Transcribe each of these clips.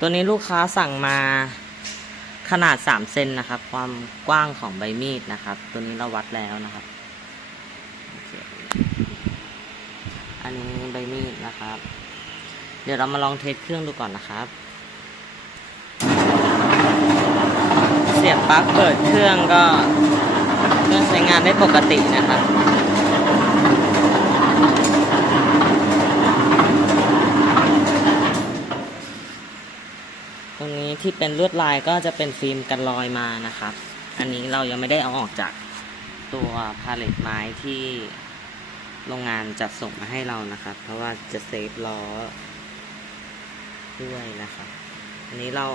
ตัวนี้ลูกค้าสั่งมาขนาด 3 เซนนะครับ ความกว้างของใบมีดนะครับ ตัวนี้เราวัดแล้วนะครับ อันนี้ใบมีดนะครับ เดี๋ยวเรามาลองเทสเครื่องดูก่อนนะครับ เสียบปลั๊กเปิดเครื่องก็เครื่องใช้งานได้ปกตินะครับ ตรง นี้ที่เป็นลวดลายก็จะเป็นฟิล์มกันรอยมานะครับ อันนี้เรายังไม่ได้เอาออกจากตัวพาเลตไม้ที่โรงงานจัดส่งมาให้เรานะครับ เพราะว่าจะเซฟล้อด้วยนะครับ อันนี้เรา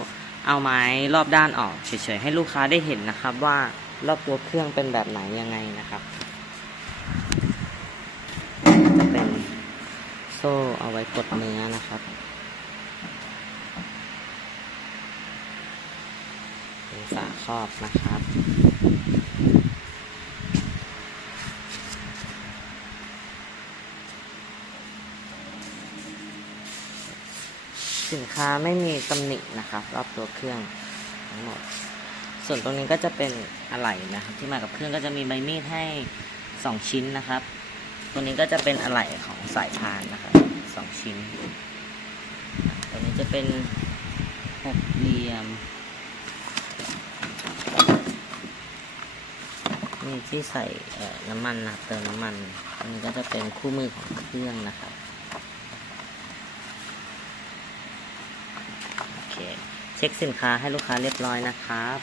เอาไม้รอบด้านออกเฉยๆให้ลูกค้าได้เห็นนะครับ ว่ารอบตัวเครื่องเป็นแบบไหนยังไงนะครับ จะเป็นโซ่เอาไว้กดเนื้อนะครับ เป็นฝาครอบนะครับ สินค้าไม่มีตำหนินะครับ รอบตัวเครื่องทั้งหมด ส่วนตรงนี้ก็จะเป็นอะไหล่นะครับ ที่มากับเครื่องก็จะมีใบมีดให้สองชิ้นนะครับ ตัวนี้ก็จะเป็นอะไหล่ของสายพานนะครับสองชิ้น ตัวนี้จะเป็นหกเหลี่ยมีที่ใส่น้ำมันนะเติมน้ำมันอันนี้ก็จะเป็นคู่มือของเครื่องนะครับโอเคเช็คสินค้าให้ลูกค้าเรียบร้อยนะครับ